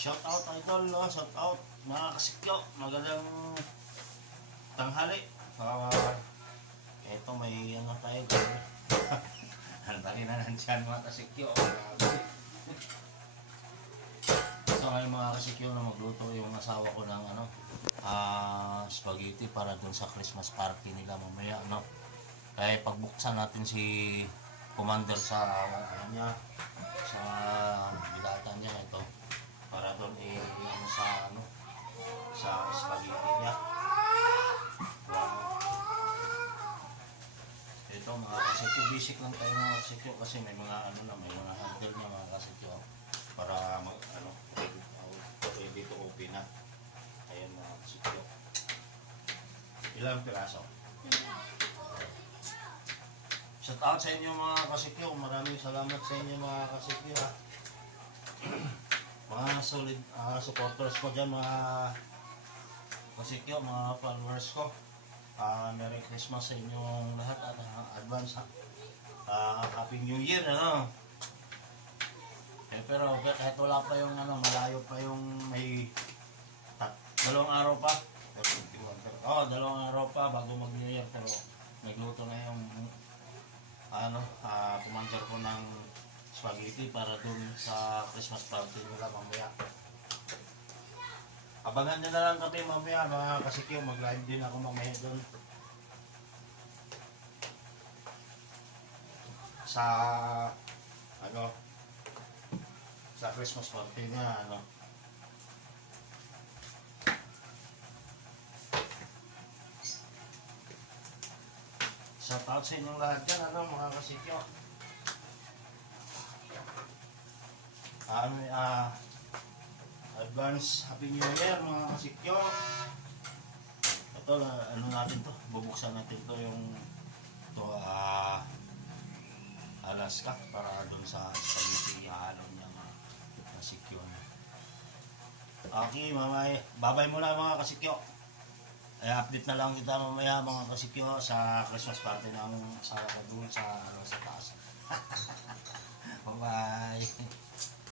Shout out idol, no? Shout out mga kasikyo. Magandang tanghali. Eto may ano tayo. Ang dali na nandyan mga kasikyo. So ngayon mga kasikyo na magluto yung asawa ko ng ano, spaghetti para dun sa Christmas party nila mamaya, no? Kaya pagbuksan natin si Commander sa ano niya, sa bilatan niya ito. Para doon ano sa spaghetti niya. Ito mga kasikyo, basic lang tayo mga kasikyo kasi may mga ano na, may mga handle na mga kasikyo para mag ano, pwede ito open na. Ayan mga kasikyo. Ilang piraso? Shout out sa inyo mga kasikyo. Maraming salamat sa inyo mga kasikyo ha. Mga solid supporters ko dyan mga kasikyo, mga followers ko. Merry Christmas sa inyong lahat at advance Happy New Year, ano? Pero kahit wala pa yung ano, malayo pa yung may dalawang araw pa. Dalawang araw pa bago mag New Year, pero nagluto na yung ano, commander ko ng spaghetti para dun sa Christmas party nila mamaya. Abangan nyo na lang kami mamaya mga kasikyo, mag-live din ako mamaya dun sa ano, sa Christmas party niya, ano. Shout out sa inyong lahat dyan, ano mga kasikyo. Advance Happy New Year mga kasikyo. Ito, ano natin to, bubuksan natin to yung to, Alaska para doon sa spaghetti halo niya mga kasikyo. Okay, mamaya, babay muna mga kasikyo. Ay update na lang kita mamaya mga kasikyo sa Christmas party ng asawa ko doon sa taas. Bye bye.